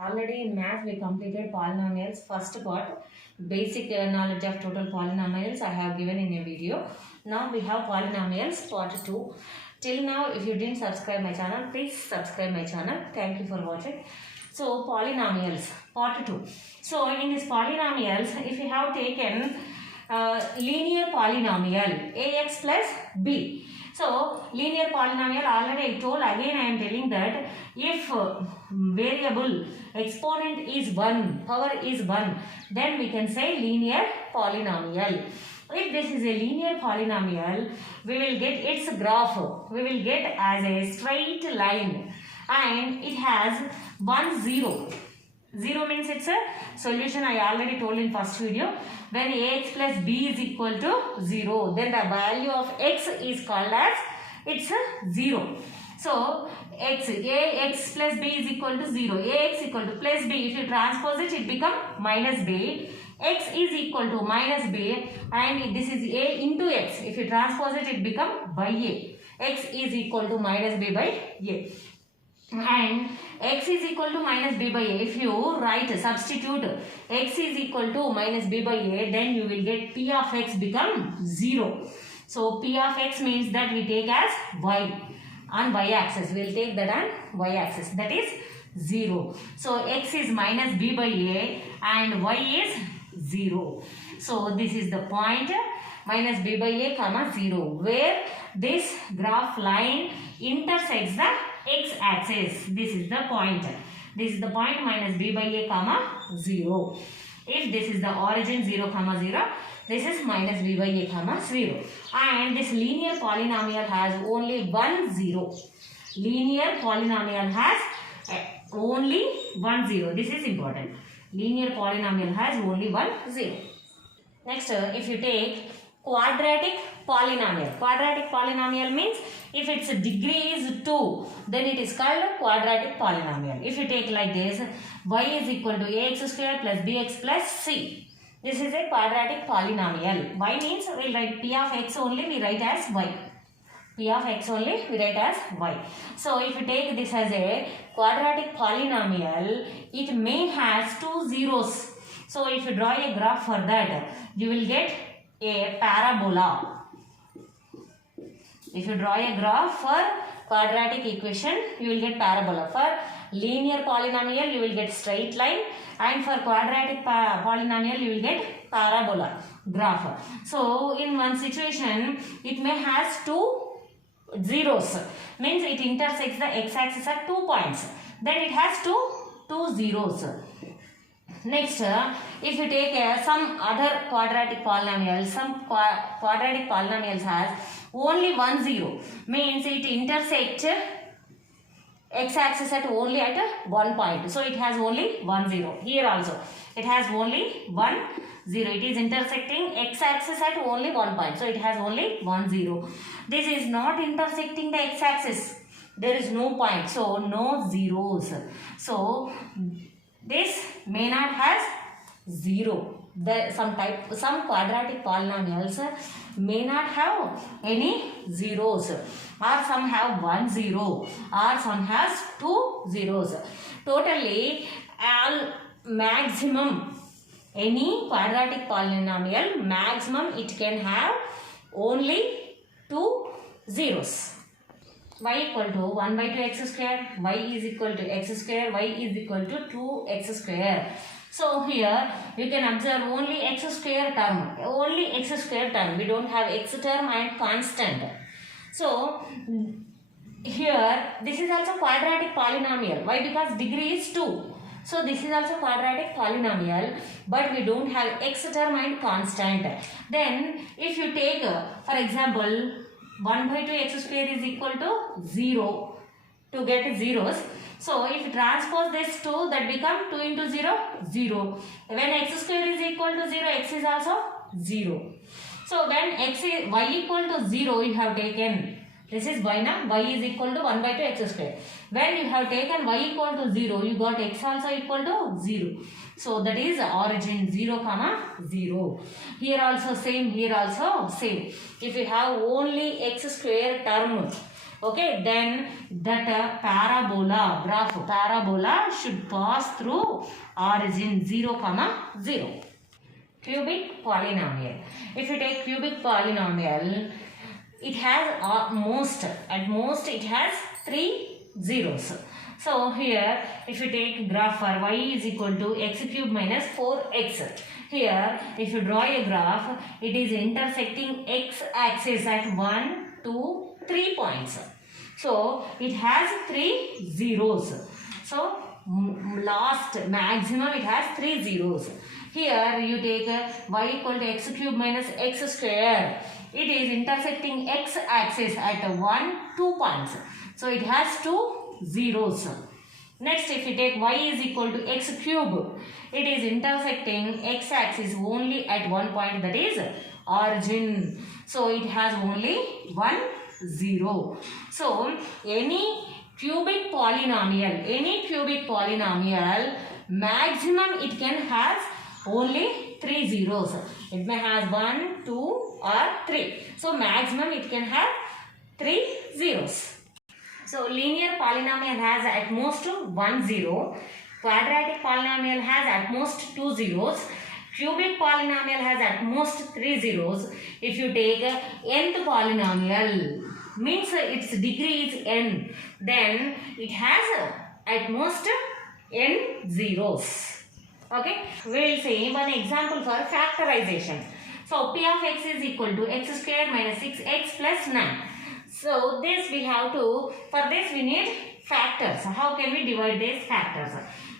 Already in math we completed polynomials first part, basic knowledge of total polynomials I have given in a video. Now we have polynomials part 2. Till now if you didn't subscribe my channel, please subscribe my channel. Thank you for watching. So polynomials part 2. So in this polynomials, if you have taken linear polynomial ax plus b. So linear polynomial, already I told, again I am telling that if variable exponent is 1, power is 1, then we can say linear polynomial. If this is a linear polynomial, we will get its graph, we will get as a straight line and it has 1 0. 0 means it's a solution. I already told in first video. When ax plus b is equal to 0, then the value of x is called as it's a 0. So ax plus b is equal to 0. Ax equal to plus b. If you transpose it, it becomes minus b. X is equal to minus b and this is a into x. If you transpose it, it becomes by a. X is equal to minus b by a. And x is equal to minus b by a. If you substitute x is equal to minus b by a, then you will get p of x become 0. So p of x means that we take as y on y axis. We will take that on y axis, that is 0. So x is minus b by a and y is 0. So this is the point minus b by a comma 0, where this graph line intersects the x-axis. This is the point. This is the point minus b by a comma 0. If this is the origin 0 comma 0, this is minus b by a comma 0. And this linear polynomial has only 1 0. Linear polynomial has only 1 0. This is important. Linear polynomial has only 1 0. Next, if you take quadratic polynomial. Quadratic polynomial means if its degree is 2, then it is called a quadratic polynomial. If you take like this, y is equal to ax square plus bx plus c. This is a quadratic polynomial. Y means we will write p of x only, we write as y. P of x only, we write as y. So if you take this as a quadratic polynomial, it may has 2 zeros. So if you draw a graph for that, you will get a parabola. If you draw a graph for quadratic equation, you will get parabola. For linear polynomial, you will get straight line, and for quadratic polynomial, you will get parabola graph. So in one situation, it may has 2 zeros, means it intersects the x-axis at 2 points. Then it has two zeros. Next, if you take some other quadratic polynomials, some quadratic polynomials has only 1 0, means it intersects x-axis at only at 1 point. So it has only 1 0. Here also it has only 1 0. It is intersecting x-axis at only 1 point. So it has only 1 0. This is not intersecting the x-axis. There is no point. So no zeros. So this may not has 0. Some quadratic polynomials may not have any zeros, or some have 1 0, or some has 2 zeros. Totally, maximum any quadratic polynomial, maximum it can have only 2 zeros. Y equal to 1 by 2 x square, y is equal to x square, y is equal to 2x square. So here you can observe only x square term, we don't have x term and constant. So here this is also quadratic polynomial. Why? Because degree is 2. So this is also quadratic polynomial, but we don't have x term and constant. Then if you take, for example, 1 by 2 x square is equal to 0 to get zeros. So if you transpose this 2, that become 2 into 0, 0. When x square is equal to 0, x is also 0. So when y equal to 0, you have taken, this is y now, y is equal to 1 by 2 x square. When you have taken y equal to 0, you got x also equal to 0. So that is origin 0 comma 0. Here also same, here also same. If you have only x square term, Okay, then that parabola should pass through origin 0, 0. Cubic polynomial. If you take cubic polynomial, it has at most it has 3 zeros. So here if you take graph for y is equal to x cube minus 4x. Here if you draw a graph, it is intersecting x axis at 1, 2, 3 points. So it has 3 zeros. So last maximum it has 3 zeros. Here you take y equal to x cube minus x square. It is intersecting x axis at 1, 2 points. So it has 2 zeros. Next, if you take y is equal to x cube, it is intersecting x axis only at 1 point, that is origin. So it has only 1 0. So any cubic polynomial maximum it can have only 3 zeros. It may have 1, 2 or 3. So maximum it can have 3 zeros. So linear polynomial has at most 1 0. Quadratic polynomial has at most 2 zeros. Cubic polynomial has at most 3 zeros. If you take nth polynomial, means its degree is n, then it has at most n zeros. Okay, we will see one example for factorization. So p of x is equal to x square minus 6x plus 9. So this we have to, for this we need factors. How can we divide these factors?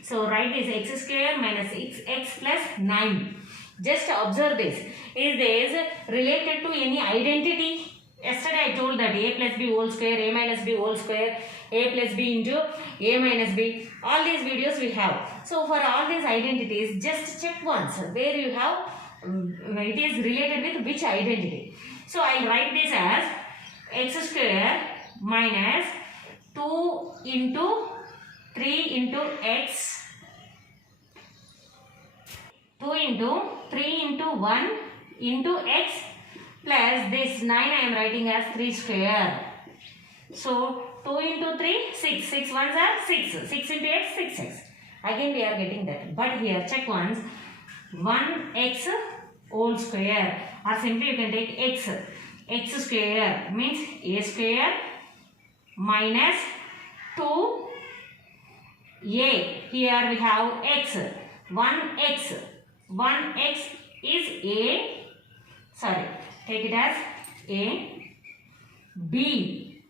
So write this x square minus 6x plus 9. Just observe this. Is this related to any identity? Yesterday I told that a plus b whole square, a minus b whole square, a plus b into a minus b. All these videos we have. So for all these identities, just check once where you have, it is related with which identity. So I will write this as x square minus 2 into 3 into x, 2 into 3 into 1 into x plus this 9 I am writing as 3 square. So 2 into 3, 6. 6 ones are 6. 6 into x, 6x. Again we are getting that. But here check once. 1x whole square, or simply you can take x. X square means a square minus 2a. Here we have x. 1x. 1x is a. Sorry. Take it as a. B.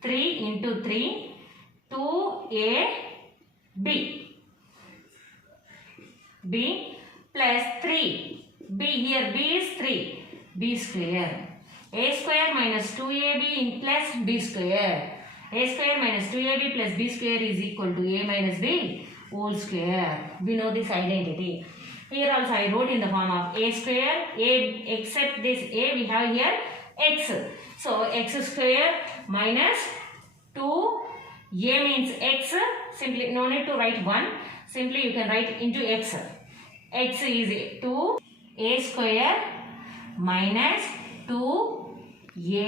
3 into 3. 2a. B. B plus 3. B here. B is 3. B square. A square minus 2ab plus b square. A square minus 2ab plus b square is equal to a minus b whole square. We know this identity. Here also I wrote in the form of a square. A, except this a we have here x. So x square minus 2. A means x. Simply no need to write 1. Simply you can write into x. X is 2. A square minus 2ab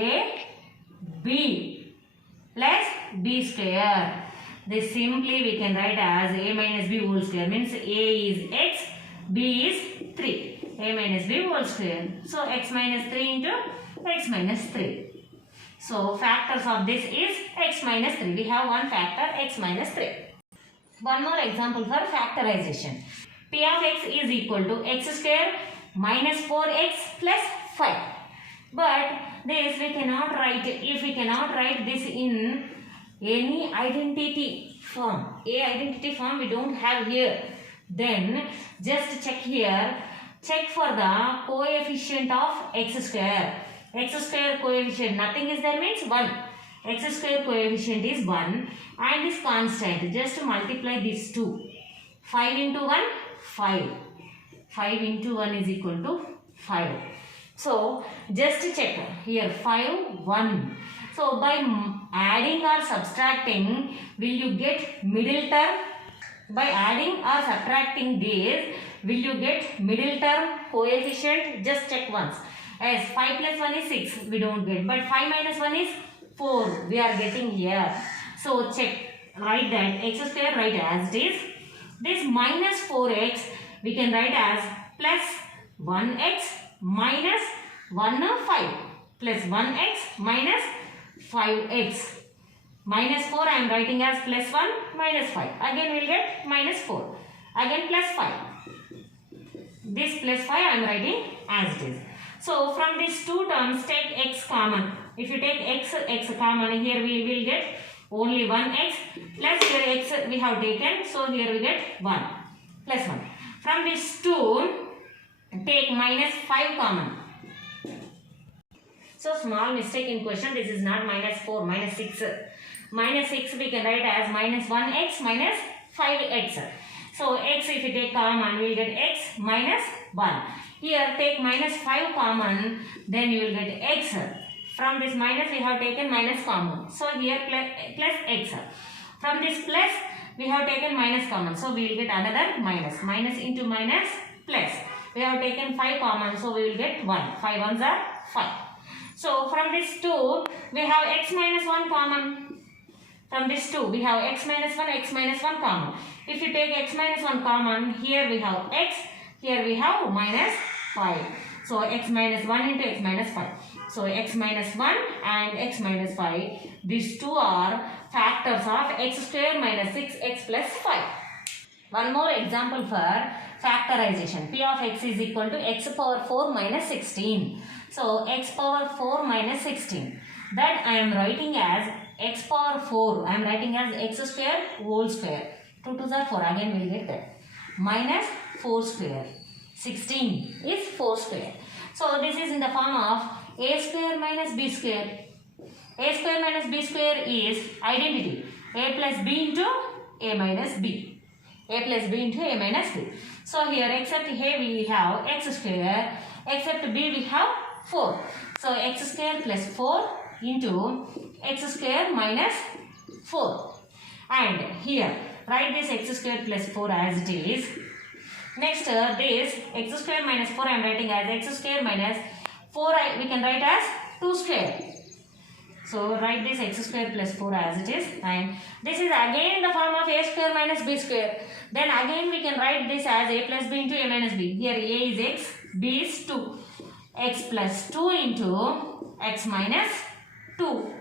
plus b square. This simply we can write as a minus b whole square, means a is x, b is 3. A minus b whole square. So x minus 3 into x minus 3. So factors of this is x minus 3. We have one factor x minus 3. One more example for factorization. P of x is equal to x square minus 4x plus 5. But this we cannot write, if we cannot write this in any identity form. A identity form we don't have here. Then just check here. Check for the coefficient of x square. X square coefficient, nothing is there means 1. X square coefficient is 1 and is constant. Just multiply these two. 5 into 1, 5. 5 into 1 is equal to 5. So just check here 5, 1. So by adding or subtracting, will you get middle term? By adding or subtracting this, will you get middle term coefficient? Just check once. As 5 plus 1 is 6, we don't get. But 5 minus 1 is 4 we are getting here. So check, write that x square, write as it is. This minus 4x we can write as plus 1x minus 5 plus 1x minus 5x. Minus 4 I am writing as plus 1 minus 5. Again we will get minus 4. Again plus 5. This plus 5 I am writing as it is. So from these two terms take x common. If you take x common, here we will get only 1x plus here x we have taken. So here we get 1 plus 1. From these two take minus 5 common. So small mistake in question. This is not minus 4, minus 6. Minus 6 we can write as minus 1x minus 5x. So x if you take common, we will get x minus 1. Here take minus 5 common, then you will get x. From this minus we have taken minus common. So here plus x. From this plus we have taken minus common. So we will get another minus. Minus into minus plus. We have taken 5 common. So we will get 1. 5 ones are 5. So from this 2 we have x minus 1 common. From this 2 we have x minus 1 common. If you take x minus 1 common, here we have x, here we have minus 5. So x minus 1 into x minus 5. So x minus 1 and x minus 5, these two are factors of x square minus 6x plus 5. One more example for factorization. P of x is equal to x power 4 minus 16. So x power 4 minus 16. That I am writing as x power 4. I am writing as x square whole square. 2 2s are 4. Again we will get that. Minus 4 square. 16 is 4 square. So this is in the form of a square minus b square. A square minus b square is identity. A plus b into a minus b. A plus b into a minus b. So here except here we have x square, except b we have 4. So x square plus 4 into x square minus 4. And here write this x square plus 4 as it is. Next this x square minus 4 I am writing as x square minus 4 we can write as 2 square. So write this x square plus 4 as it is, and this is again in the form of a square minus b square. Then again we can write this as a plus b into a minus b. Here a is x, b is 2. X plus 2 into x minus 2.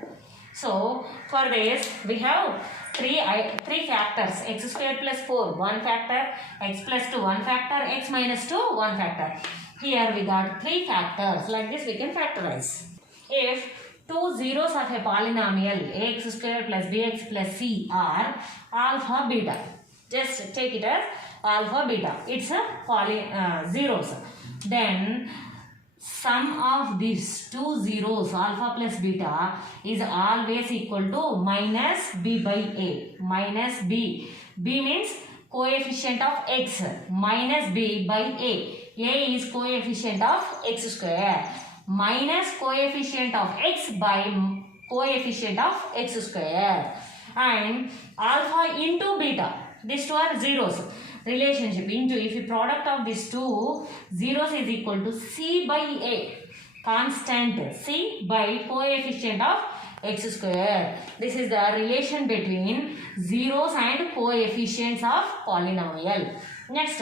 So for this we have three factors. X square plus 4 1 factor, x plus 2 1 factor, x minus 2 1 factor. Here we got 3 factors. Like this we can factorize. If two zeros of a polynomial ax square plus bx plus c are alpha beta, just take it as alpha beta. It's a zeros. Then sum of these two zeros alpha plus beta is always equal to minus b by a. Minus b. B means coefficient of x minus b by a. A is coefficient of x square minus coefficient of x by coefficient of x square, and alpha into beta. These two are zeros. Relationship into, if you product of these two zeros is equal to c by a, constant c by coefficient of x square. This is the relation between zeros and coefficients of polynomial. Next,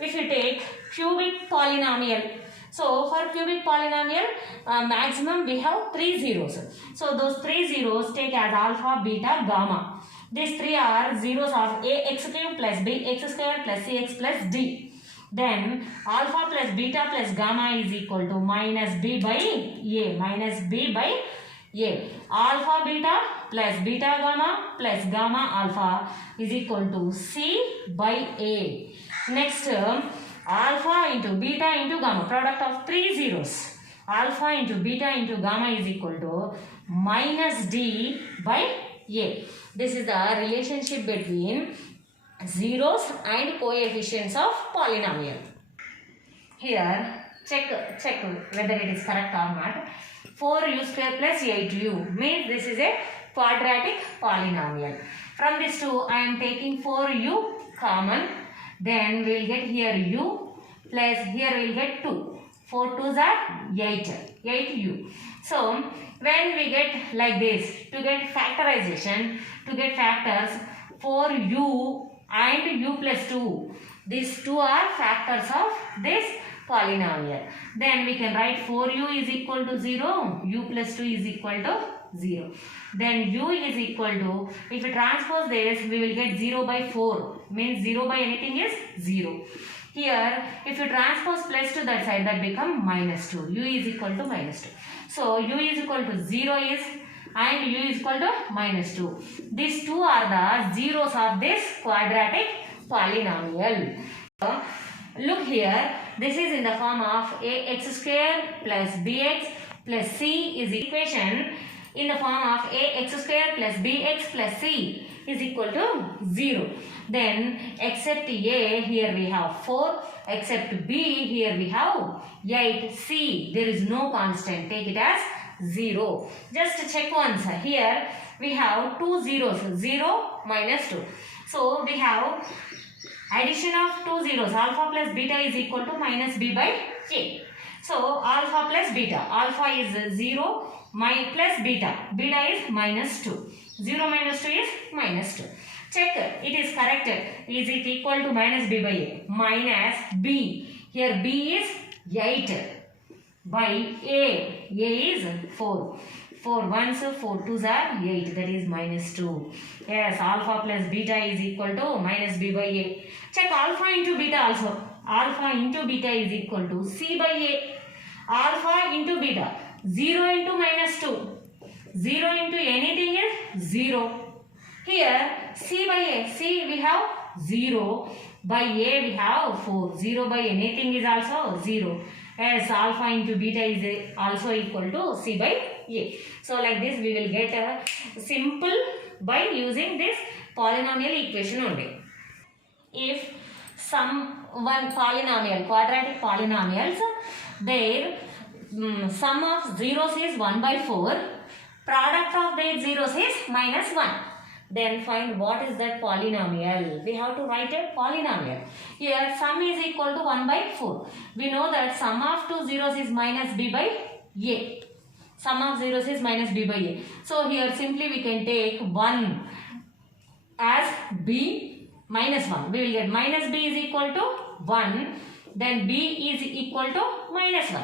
if you take cubic polynomial. So for cubic polynomial, maximum we have 3 zeros. So those 3 zeros take as alpha, beta, gamma. These 3 are zeros of a x cube plus b x square plus cx plus d. Then alpha plus beta plus gamma is equal to minus b by a. Minus b by a. Alpha beta plus beta gamma plus gamma alpha is equal to c by a. Next, alpha into beta into gamma, product of 3 zeros. Alpha into beta into gamma is equal to minus d by a. This is the relationship between zeros and coefficients of polynomial. Here, check whether it is correct or not. 4u square plus 8u means this is a quadratic polynomial. From this 2, I am taking 4u common. Then we will get here u plus here we will get 2. 4 2s are 8. 8u. So when we get like this, to get factorization, to get factors, 4u and u plus 2. These two are factors of this polynomial. Then we can write 4u is equal to 0, u plus 2 is equal to 0. Then u is equal to, if we transpose this, we will get 0 by 4. Means 0 by anything is 0. Here, if you transpose plus to that side, that become minus 2. U is equal to minus 2. So, u is equal to 0 is, and u is equal to minus 2. These two are the zeros of this quadratic polynomial. Look here, this is in the form of ax square plus bx plus c is equation in the form of ax square plus bx plus c is equal to 0. Then except a, here we have 4, except b, here we have 8, c, there is no constant, take it as 0. Just check once, here we have two zeros, 0 minus 2. So we have addition of two zeros, alpha plus beta is equal to minus b by a. So alpha plus beta, alpha is 0 plus beta, beta is minus 2. 0 minus 2 is minus 2. Check, it is corrected. Is it equal to minus b by a? Minus b. Here b is 8 by a. A is 4. 4 ones, 4 twos are 8. That is minus 2. Yes, alpha plus beta is equal to minus b by a. Check alpha into beta also. Alpha into beta is equal to c by a. Alpha into beta. 0 into minus 2. 0 into anything is 0. Here c by a. C we have 0. By a we have 4. 0 by anything is also 0. As alpha into beta is also equal to c by a. So like this we will get a simple by using this polynomial equation only. If one polynomial, quadratic polynomials, their sum of zeros is 1 by 4, product of their zeros is minus 1. Then find what is that polynomial. We have to write a polynomial. Here sum is equal to 1 by 4. We know that sum of two zeros is minus b by a. Sum of zeros is minus b by a. So here simply we can take 1 as b minus 1. We will get minus b is equal to 1. Then b is equal to minus 1.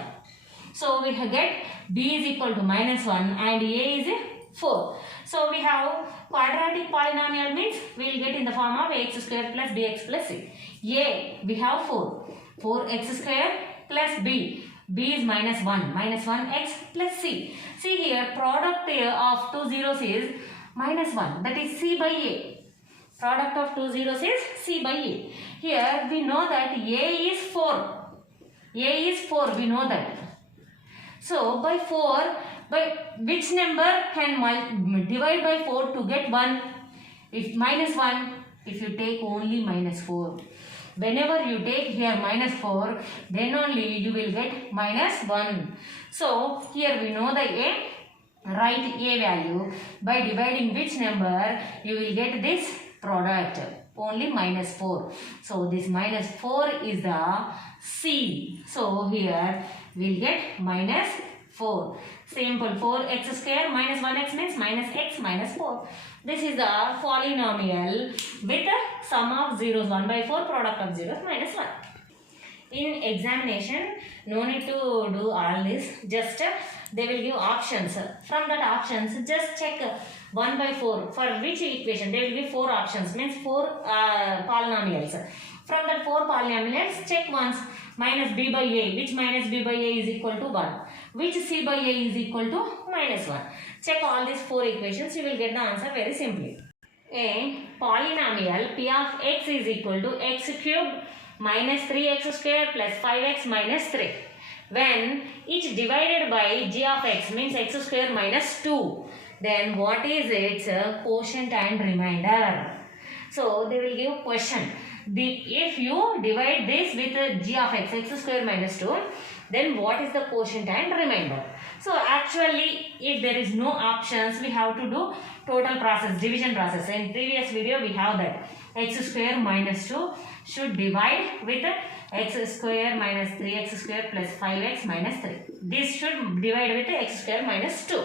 So we get b is equal to minus 1 and a is 4. So we have quadratic polynomial means we will get in the form of ax square plus bx plus c. A we have 4. 4x square plus b. B is minus 1. Minus 1x plus c. See here product of two zeros is minus 1. That is c by a. Product of two zeros is c by a. Here we know that a is 4. A is 4. We know that. So by 4, by which number can divide by 4 to get 1? If minus 1, if you take only minus 4. Whenever you take here minus 4, then only you will get minus 1. So here we know the a. Write a value. By dividing which number, you will get this product. Only minus 4. So this minus 4 is the c. So here we will get minus 4. Simple. 4x square minus 1x means minus x minus 4. This is the polynomial with the sum of zeros 1 by 4, product of zeros minus 1. In examination, no need to do all this. Just they will give options. From that options, just check 1 by 4. For which equation? They will give 4 options. Means 4 polynomials. From that 4 polynomials, check once. Minus b by a. Which minus b by a is equal to 1? Which c by a is equal to minus 1? Check all these 4 equations. You will get the answer very simply. A polynomial p of x is equal to x cubed minus 3x square plus 5x minus 3. When each divided by g of x means x square minus 2. Then what is its quotient and remainder? So they will give question. If you divide this with g of x, x square minus 2, then what is the quotient and remainder? So actually, if there is no options, we have to do total process, division process. In previous video, we have that x square minus 2 should divide with x square minus 3x square plus 5x minus 3. This should divide with x square minus 2.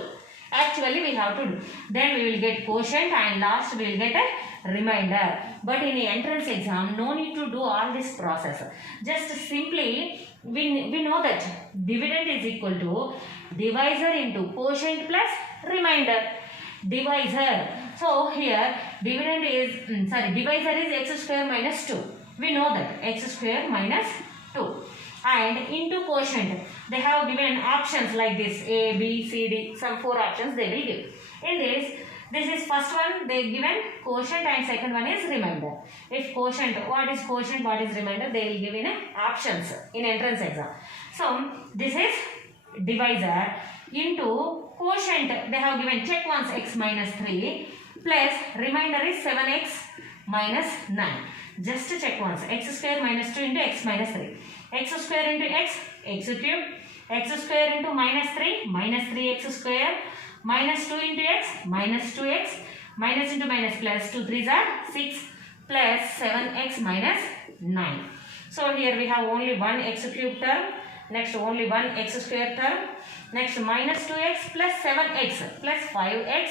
Actually we have to do. Then we will get quotient and last we will get a remainder. But in the entrance exam, no need to do all this process. Just simply we know that dividend is equal to divisor into quotient plus remainder. Divisor. So here dividend is divisor is x square minus 2. We know that x square minus 2. And into quotient they have given options like this, A, B, C, D, some 4 options they will give. In this is first one they given quotient and second one is remainder. If quotient, what is quotient, what is remainder, they will give in options in entrance exam. So this is divisor into quotient, they have given check once x minus 3 plus remainder is 7x minus 9. Just check once, x square minus 2 into x minus 3. X square into x cube. X square into minus 3, minus 3x square. Minus 2 into x, minus 2x. Minus into minus plus 2 3s are 6 plus 7x minus 9. So here we have only one x cube term. Next only one x square term. Next minus 2x plus 7x plus 5x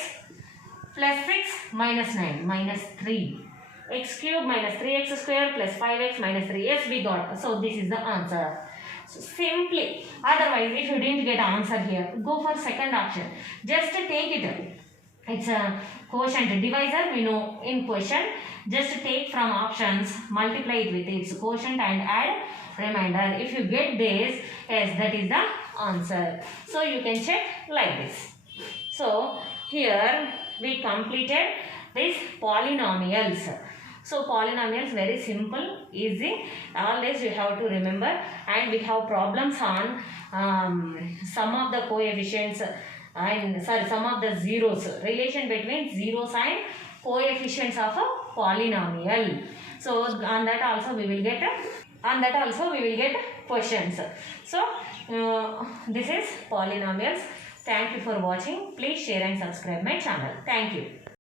plus 6 minus 9 minus 3. X cube minus 3x square plus 5x minus 3. Yes, we got. So this is the answer. So simply, otherwise if you didn't get answer here, go for second option. Just take it. It's a quotient divisor, we know in quotient. Just take from options, multiply it with its quotient and add remainder. If you get this, yes, that is the answer. So you can check like this. So here we completed this polynomials. So polynomials very simple, easy. Always you have to remember, and we have problems on sum of the coefficients and sum of the zeros, relation between zeros and coefficients of a polynomial. So on that also we will get questions. So this is polynomials. Thank you for watching. Please share and subscribe my channel. Thank you.